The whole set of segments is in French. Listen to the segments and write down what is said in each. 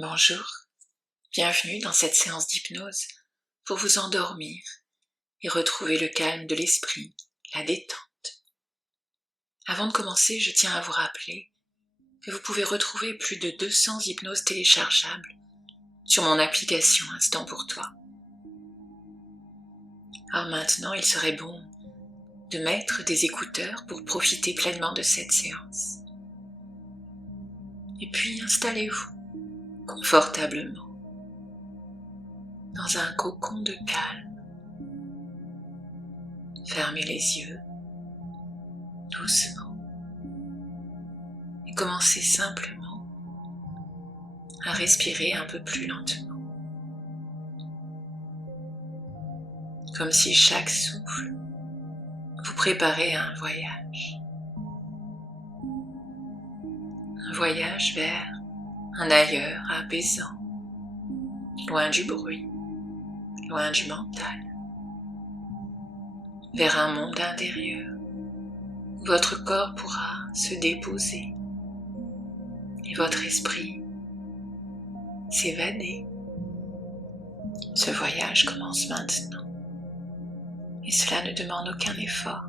Bonjour, bienvenue dans cette séance d'hypnose pour vous endormir et retrouver le calme de l'esprit, la détente. Avant de commencer, je tiens à vous rappeler que vous pouvez retrouver plus de 200 hypnoses téléchargeables sur mon application Instant pour toi. Alors maintenant, il serait bon de mettre des écouteurs pour profiter pleinement de cette séance. Et puis installez-vous confortablement dans un cocon de calme. Fermez les yeux doucement et commencez simplement à respirer un peu plus lentement, comme si chaque souffle vous préparait à un voyage vers un ailleurs apaisant, loin du bruit, loin du mental, vers un monde intérieur où votre corps pourra se déposer et votre esprit s'évader. Ce voyage commence maintenant et cela ne demande aucun effort.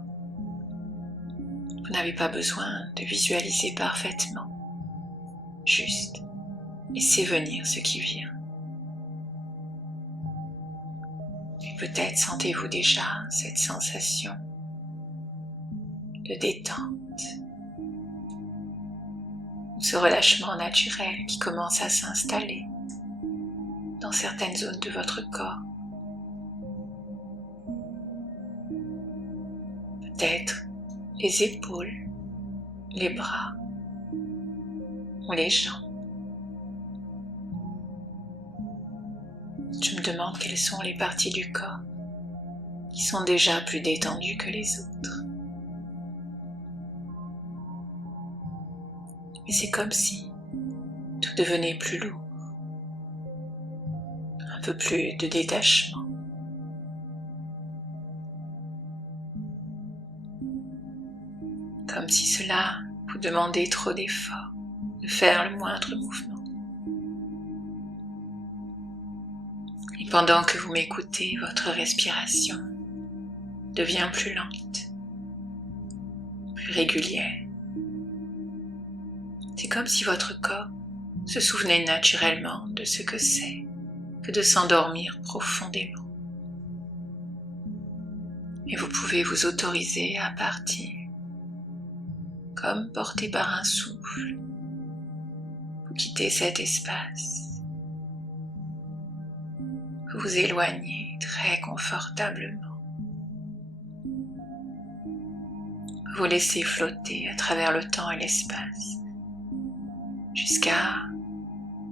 Vous n'avez pas besoin de visualiser parfaitement, juste laissez venir ce qui vient. Et peut-être sentez-vous déjà cette sensation de détente, ce relâchement naturel qui commence à s'installer dans certaines zones de votre corps. Peut-être les épaules, les bras ou les jambes. Je me demande quelles sont les parties du corps qui sont déjà plus détendues que les autres. Et c'est comme si tout devenait plus lourd, un peu plus de détachement. Comme si cela vous demandait trop d'efforts, de faire le moindre mouvement. Et pendant que vous m'écoutez, votre respiration devient plus lente, plus régulière. C'est comme si votre corps se souvenait naturellement de ce que c'est que de s'endormir profondément. Et vous pouvez vous autoriser à partir, comme porté par un souffle. Vous quittez cet espace. Vous vous éloignez très confortablement. Vous vous laissez flotter à travers le temps et l'espace jusqu'à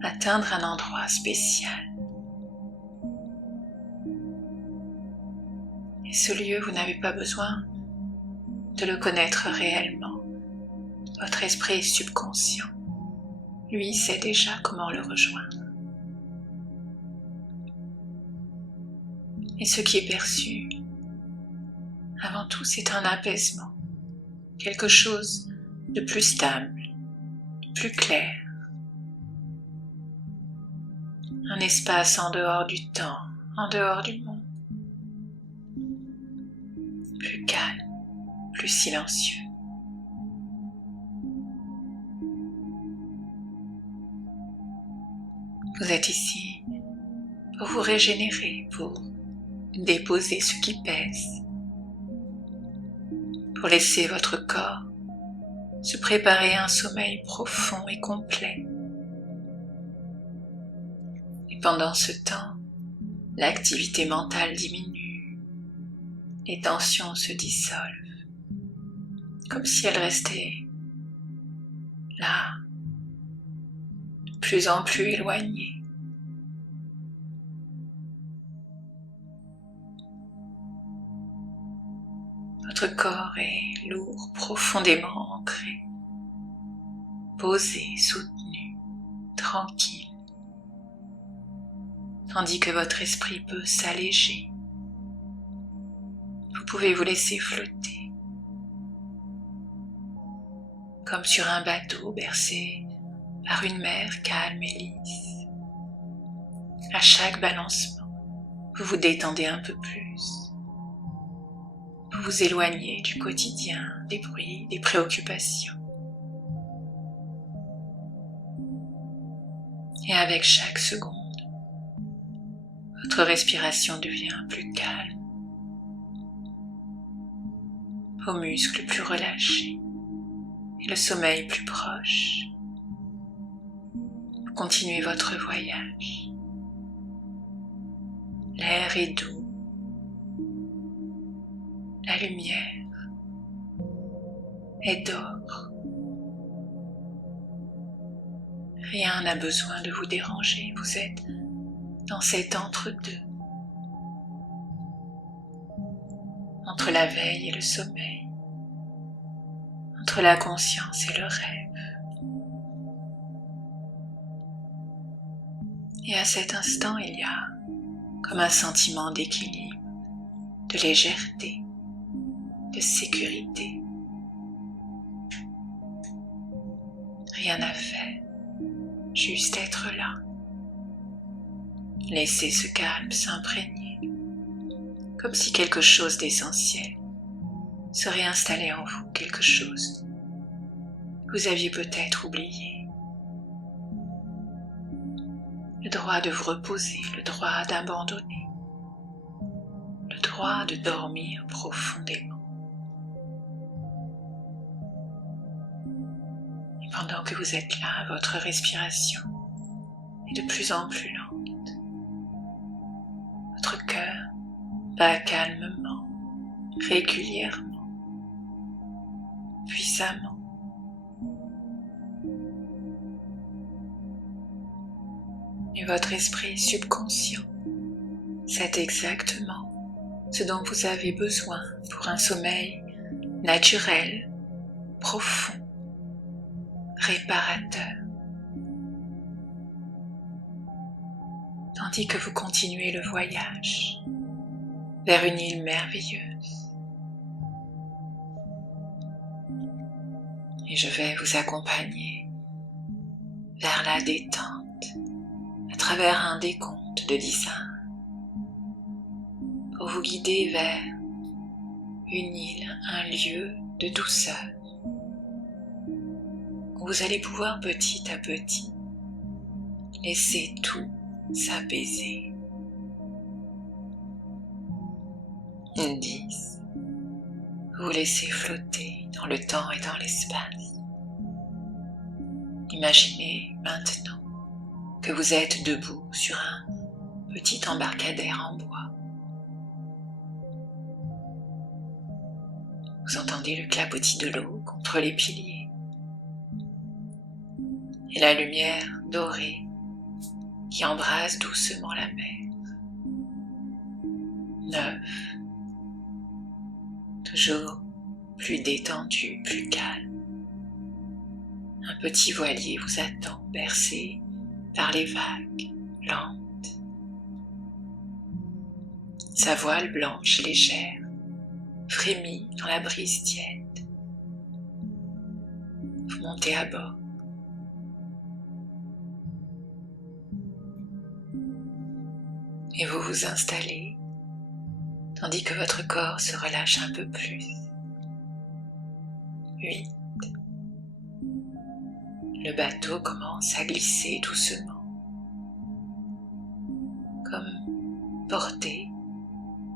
atteindre un endroit spécial. Et ce lieu, vous n'avez pas besoin de le connaître réellement. Votre esprit subconscient, lui, sait déjà comment le rejoindre. Et ce qui est perçu, avant tout, c'est un apaisement, quelque chose de plus stable, de plus clair. Un espace en dehors du temps, en dehors du monde. Plus calme, plus silencieux. Vous êtes ici pour vous régénérer, pour déposer ce qui pèse, pour laisser votre corps se préparer à un sommeil profond et complet. Et pendant ce temps, l'activité mentale diminue, les tensions se dissolvent, comme si elles restaient là, de plus en plus éloignées. Votre corps est lourd, profondément ancré, posé, soutenu, tranquille, tandis que votre esprit peut s'alléger. Vous pouvez vous laisser flotter, comme sur un bateau bercé par une mer calme et lisse. À chaque balancement, vous vous détendez un peu plus. Vous vous éloignez du quotidien, des bruits, des préoccupations. Et avec chaque seconde, votre respiration devient plus calme, vos muscles plus relâchés et le sommeil plus proche. Vous continuez votre voyage. L'air est doux, la lumière est d'or. Rien n'a besoin de vous déranger, vous êtes dans cet entre-deux, entre la veille et le sommeil, entre la conscience et le rêve. Et à cet instant, il y a comme un sentiment d'équilibre, de légèreté, de sécurité. Rien à faire, juste être là. Laissez ce calme s'imprégner, comme si quelque chose d'essentiel serait installé en vous, quelque chose que vous aviez peut-être oublié. Le droit de vous reposer, le droit d'abandonner, le droit de dormir profondément. Et pendant que vous êtes là, votre respiration est de plus en plus lente. Votre cœur bat calmement, régulièrement, puissamment. Et votre esprit subconscient sait exactement ce dont vous avez besoin pour un sommeil naturel, profond, réparateur. Tandis que vous continuez le voyage vers une île merveilleuse. Et je vais vous accompagner vers la détente à travers un décompte de 10 pour vous guider vers une île, un lieu de douceur où vous allez pouvoir petit à petit laisser tout s'apaiser. 10. Vous laissez flotter dans le temps et dans l'espace. Imaginez maintenant que vous êtes debout sur un petit embarcadère en bois. Vous entendez le clapotis de l'eau contre les piliers et la lumière dorée qui embrase doucement la mer. 9. Toujours plus détendu, plus calme. Un petit voilier vous attend, bercé par les vagues lentes. Sa voile blanche légère frémit dans la brise tiède. Vous montez à bord. Et vous vous installez, tandis que votre corps se relâche un peu plus. 8. Le bateau commence à glisser doucement, comme porté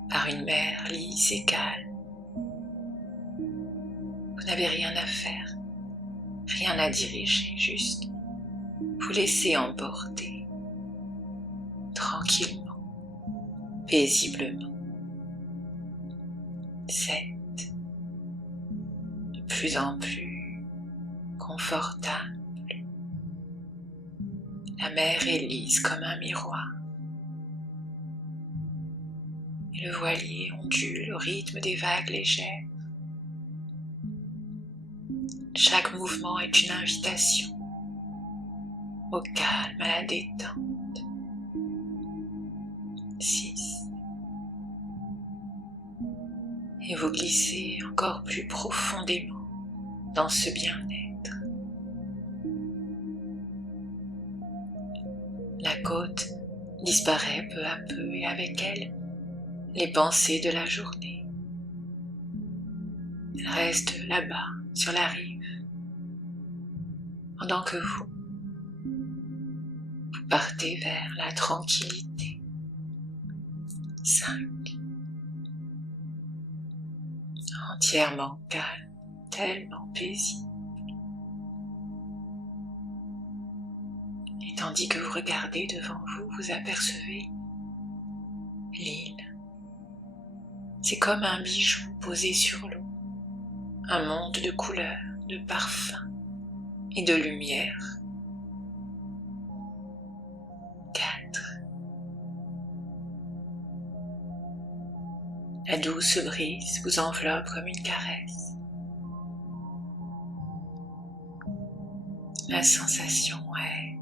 par une mer lisse et calme. Vous n'avez rien à faire, rien à diriger, juste vous laissez emporter, tranquillement, paisiblement. 7. De plus en plus confortable. La mer est lisse comme un miroir. Et le voilier ondule au rythme des vagues légères. Chaque mouvement est une invitation au calme, à la détente. 6. Et vous glissez encore plus profondément dans ce bien-être. La côte disparaît peu à peu et avec elle, les pensées de la journée. Elles restent là-bas, sur la rive, pendant que vous partez vers la tranquillité. 5. Entièrement calme, tellement paisible. Et tandis que vous regardez devant vous, vous apercevez l'île. C'est comme un bijou posé sur l'eau, un monde de couleurs, de parfums et de lumière. 4. La douce brise vous enveloppe comme une caresse. La sensation est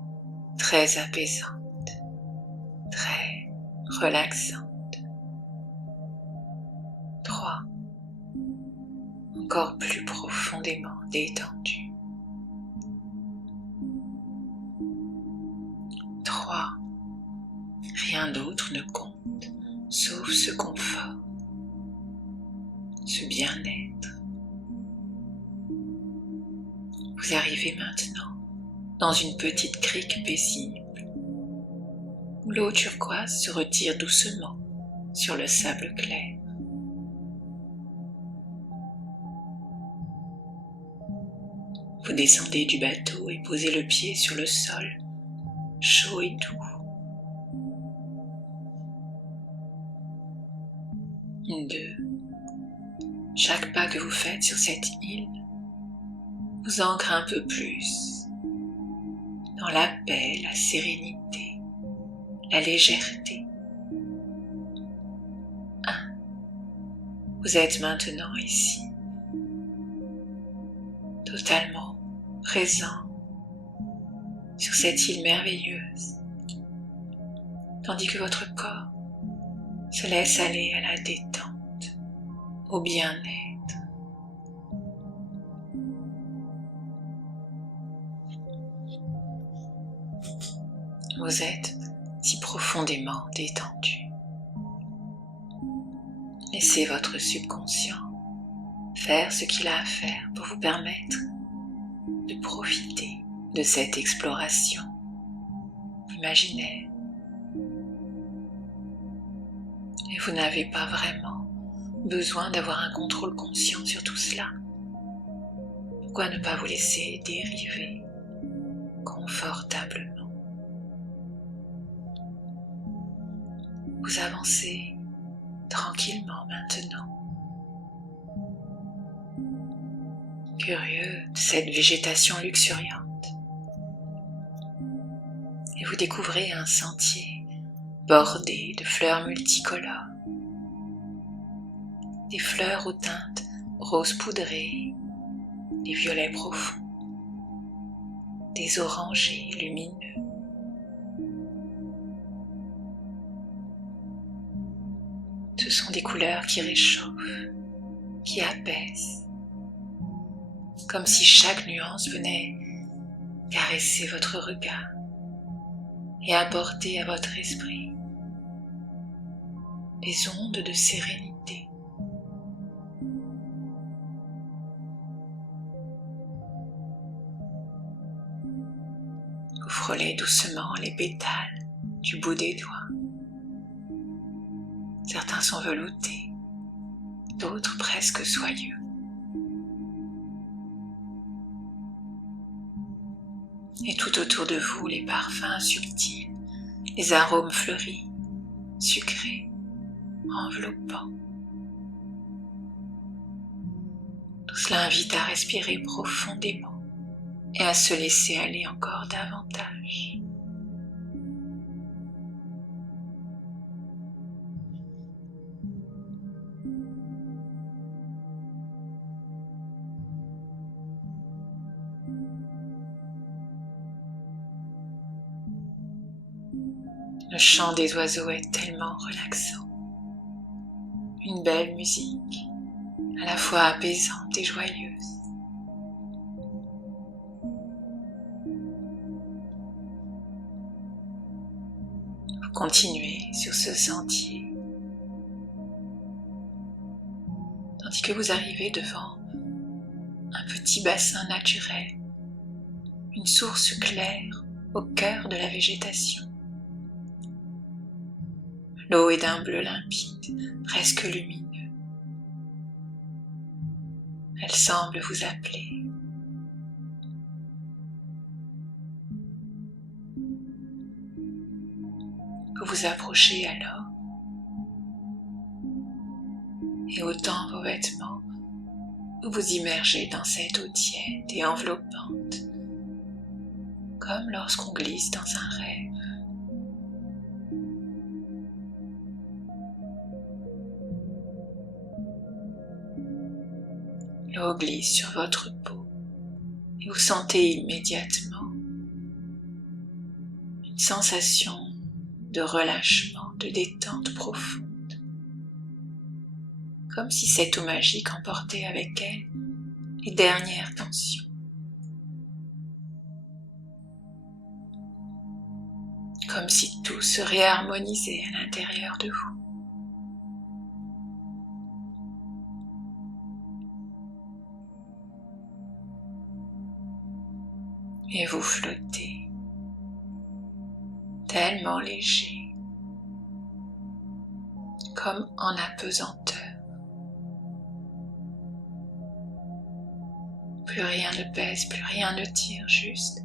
très apaisante, très relaxante. 3. Encore plus profondément détendu. 3. Rien d'autre ne compte, sauf ce confort, ce bien-être. Vous arrivez maintenant dans une petite crique paisible, où l'eau turquoise se retire doucement sur le sable clair. Vous descendez du bateau et posez le pied sur le sol, chaud et doux. 2. Chaque pas que vous faites sur cette île vous ancre un peu plus dans la paix, la sérénité, la légèreté. 1. Vous êtes maintenant ici, totalement présent sur cette île merveilleuse, tandis que votre corps se laisse aller à la détente, au bien-être. Vous êtes si profondément détendu. Laissez votre subconscient faire ce qu'il a à faire pour vous permettre de profiter de cette exploration imaginaire. Et vous n'avez pas vraiment besoin d'avoir un contrôle conscient sur tout cela. Pourquoi ne pas vous laisser dériver confortablement? Vous avancez tranquillement maintenant, curieux de cette végétation luxuriante, et vous découvrez un sentier bordé de fleurs multicolores, des fleurs aux teintes rose poudrées, des violets profonds, des orangés lumineux. Ce sont des couleurs qui réchauffent, qui apaisent, comme si chaque nuance venait caresser votre regard et apporter à votre esprit des ondes de sérénité. Vous frôlez doucement les pétales du bout des doigts. Certains sont veloutés, d'autres presque soyeux. Et tout autour de vous, les parfums subtils, les arômes fleuris, sucrés, enveloppants. Tout cela invite à respirer profondément et à se laisser aller encore davantage. Le chant des oiseaux est tellement relaxant. Une belle musique, à la fois apaisante et joyeuse. Vous continuez sur ce sentier, tandis que vous arrivez devant un petit bassin naturel, une source claire au cœur de la végétation. L'eau est d'un bleu limpide, presque lumineux. Elle semble vous appeler. Vous vous approchez alors et ôtant vos vêtements, vous vous immergez dans cette eau tiède et enveloppante, comme lorsqu'on glisse dans un rêve. L'eau glisse sur votre peau et vous sentez immédiatement une sensation de relâchement, de détente profonde, comme si cette eau magique emportait avec elle les dernières tensions. Comme si tout se réharmonisait à l'intérieur de vous. Et vous flottez, tellement léger, comme en apesanteur. Plus rien ne pèse, plus rien ne tire, juste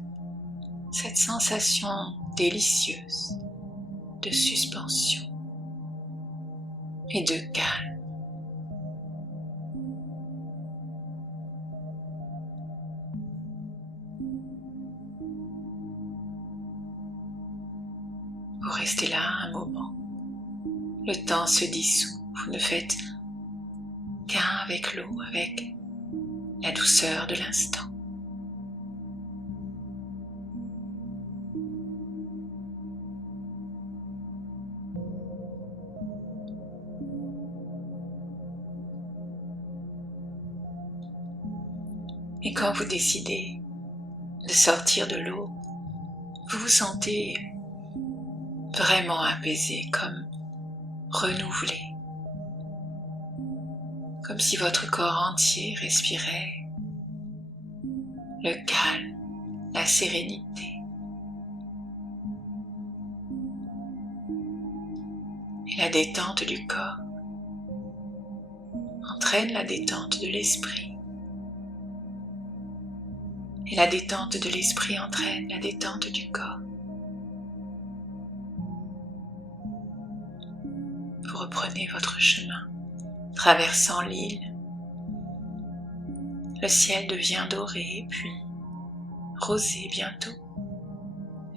cette sensation délicieuse de suspension et de calme. Vous restez là un moment. Le temps se dissout. Vous ne faites qu'un avec l'eau, avec la douceur de l'instant. Et quand vous décidez de sortir de l'eau, vous vous sentez vraiment apaisé, comme renouvelé, comme si votre corps entier respirait le calme, la sérénité. Et la détente du corps entraîne la détente de l'esprit. Et la détente de l'esprit entraîne la détente du corps. Vous reprenez votre chemin, traversant l'île. Le ciel devient doré, puis rosé bientôt.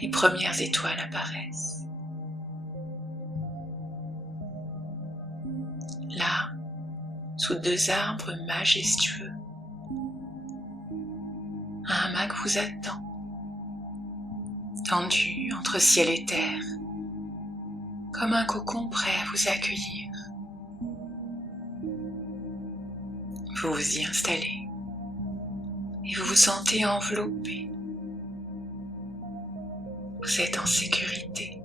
Les premières étoiles apparaissent. Là, sous deux arbres majestueux, un hamac vous attend, tendu entre ciel et terre, comme un cocon prêt à vous accueillir. Vous vous y installez et vous vous sentez enveloppé. Vous êtes en sécurité.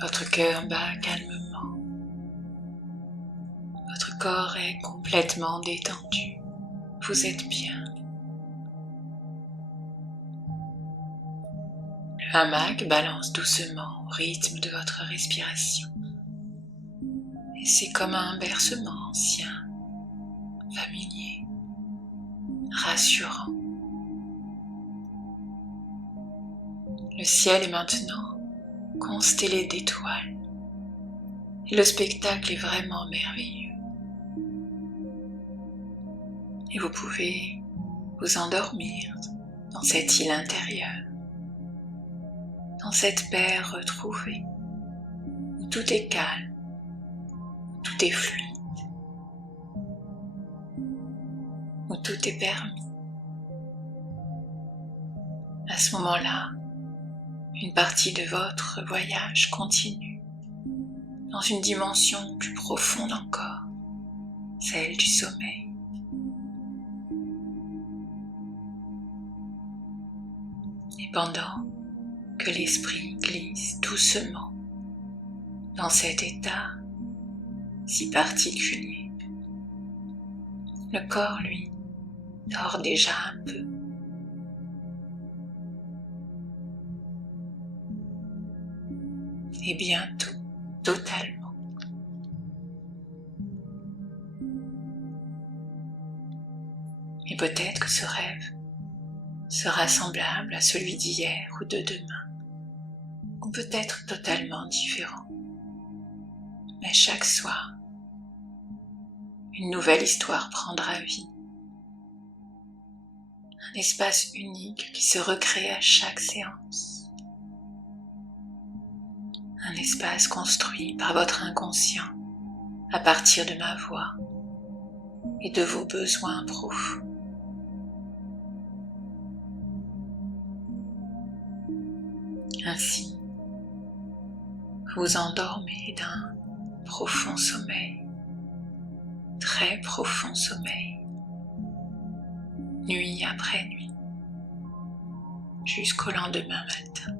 Votre cœur bat calmement. Votre corps est complètement détendu. Vous êtes bien. Le hamac balance doucement au rythme de votre respiration. Et c'est comme un bercement ancien, familier, rassurant. Le ciel est maintenant constellé d'étoiles et le spectacle est vraiment merveilleux. Et vous pouvez vous endormir dans cette île intérieure, dans cette paix retrouvée, où tout est calme, où tout est fluide, où tout est permis. À ce moment-là, une partie de votre voyage continue dans une dimension plus profonde encore, celle du sommeil. Et pendant que l'esprit glisse doucement dans cet état si particulier, le corps, lui, dort déjà un peu. Et bientôt, totalement. Et peut-être que ce rêve sera semblable à celui d'hier ou de demain, ou peut-être totalement différent. Mais chaque soir, une nouvelle histoire prendra vie. Un espace unique qui se recrée à chaque séance. Un espace construit par votre inconscient à partir de ma voix et de vos besoins profonds. Ainsi, vous endormez d'un profond sommeil, très profond sommeil, nuit après nuit, jusqu'au lendemain matin.